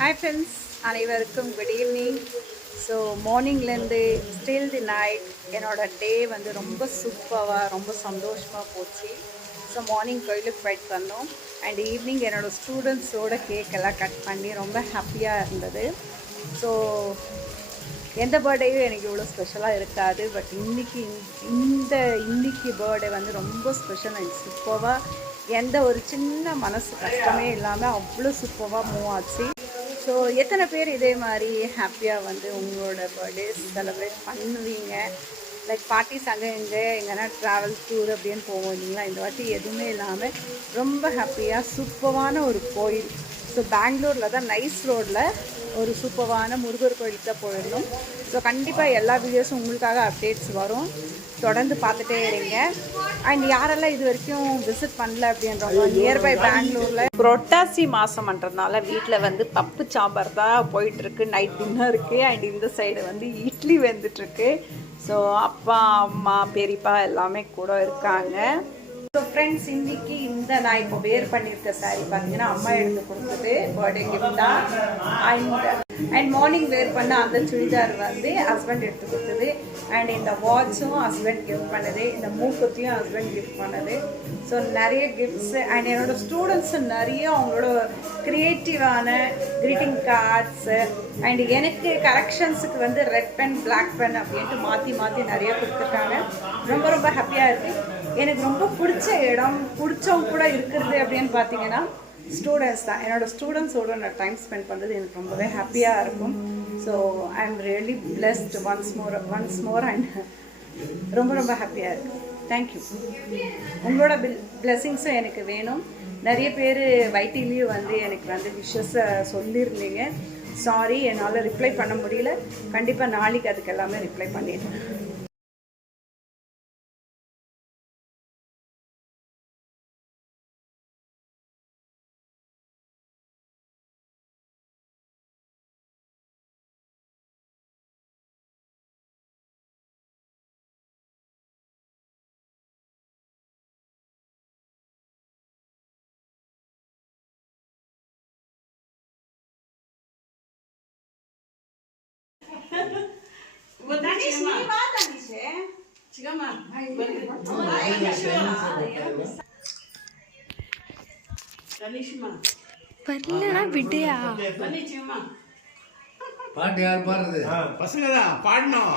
Hi friends, அனைவருக்கும் good evening. So மார்னிங்லேருந்து still the night என்னோட டே வந்து ரொம்ப சூப்பராக ரொம்ப சந்தோஷமாக போச்சு. ஸோ மார்னிங் கோயிலுக்கு போயிட்டு வந்தோம் அண்ட் ஈவினிங் என்னோடய ஸ்டூடெண்ட்ஸோட கேக்கெல்லாம் கட் பண்ணி ரொம்ப ஹாப்பியாக இருந்தது. ஸோ எந்த பர்த்டேயும் எனக்கு இவ்வளோ ஸ்பெஷலாக இருக்காது, பட் இன்னைக்கு பர்த்டே வந்து ரொம்ப ஸ்பெஷல் அண்ட் சூப்பராக, எந்த ஒரு சின்ன மனசு கஷ்டமே இல்லாமல் அவ்வளோ சூப்பராக மூவ் ஆச்சு. ஸோ எத்தனை பேர் இதே மாதிரி ஹாப்பியாக வந்து உங்களோட பர்த்டே செலிப்ரேட் பண்ணுவீங்க? லைக் பார்ட்டிஸ் அங்கே எங்கன்னா ட்ராவல் டூர் அப்படின்னு போவோம் இல்லைங்களா? இந்த வாட்டி எதுவுமே இல்லாமல் ரொம்ப ஹாப்பியாக சூப்பரான ஒரு கோயில். ஸோ பெங்களூரில் தான் நைஸ் ரோடில் ஒரு சூப்பரான முருகர் கோயிலுக்கு தான் போயிடணும். ஸோ கண்டிப்பாக எல்லா வீடியோஸும் உங்களுக்காக அப்டேட்ஸ் வரும், தொடர்ந்து பார்த்துட்டே இருங்க. அண்ட் யாரெல்லாம் இது வரைக்கும் விசிட் பண்ணல அப்படின்றவங்க நியர்பை பெங்களூரில் புரட்டாசி மாதம்ன்றதுனால வீட்டில் வந்து பப்பு சாம்பார் தான் போயிட்டுருக்கு நைட் டின்னருக்கு. அண்ட் இந்த சைடு வந்து இட்லி வெந்துட்டுருக்கு. ஸோ அப்பா அம்மா பெரியப்பா எல்லாமே கூட இருக்காங்க. ஸோ ஃப்ரெண்ட்ஸ், இன்றைக்கி நான் இப்போ வேர் பண்ணியிருக்க சாரீ பார்த்தீங்கன்னா அம்மா எடுத்து கொடுத்தது பர்த்டே கிஃப்டாக. அண்ட் மார்னிங் வேர் பண்ண அந்த சுடிதார் வந்து ஹஸ்பண்ட் எடுத்து கொடுத்தது. அண்ட் இந்த வாட்சும் ஹஸ்பண்ட் கிஃப்ட் பண்ணது, இந்த மூக்குத்தியும் ஹஸ்பண்ட் கிஃப்ட் பண்ணது. ஸோ நிறைய கிஃப்ட்ஸ். அண்ட் என்னோடய ஸ்டூடெண்ட்ஸும் நிறைய அவங்களோட க்ரியேட்டிவான க்ரீட்டிங் கார்ட்ஸு அண்ட் எனக்கு கரெக்ஷன்ஸுக்கு வந்து ரெட் பென் பிளாக் பென் அப்படின்ட்டு மாற்றி நிறைய கொடுத்துருக்காங்க. ரொம்ப ரொம்ப ஹாப்பியாக இருக்குது. எனக்கு ரொம்ப பிடிச்ச இடம், பிடிச்சவங்க கூட இருக்கிறது அப்படின்னு பார்த்தீங்கன்னா ஸ்டூடெண்ட்ஸ் தான். என்னோடய ஸ்டூடெண்ட்ஸோட நான் டைம் ஸ்பெண்ட் பண்ணுறது எனக்கு ரொம்பவே ஹாப்பியாக இருக்கும். So I am really blessed once more and ரொம்ப ரொம்ப ஹாப்பியாக இருக்குது. தேங்க்யூ. உங்களோட பிளெஸிங்ஸும் எனக்கு வேணும். நிறைய பேர் வைட்டிலையும் வந்து எனக்கு வந்து விஷஸை சொல்லியிருந்தீங்க. சாரி, என்னால் ரிப்ளை பண்ண முடியல. கண்டிப்பாக நாளைக்கு அதுக்கு எல்லாமே ரிப்ளை பண்ணிடுறேன். பாட்டு யார் பாடுறது? பசங்க தான் பாடணும்.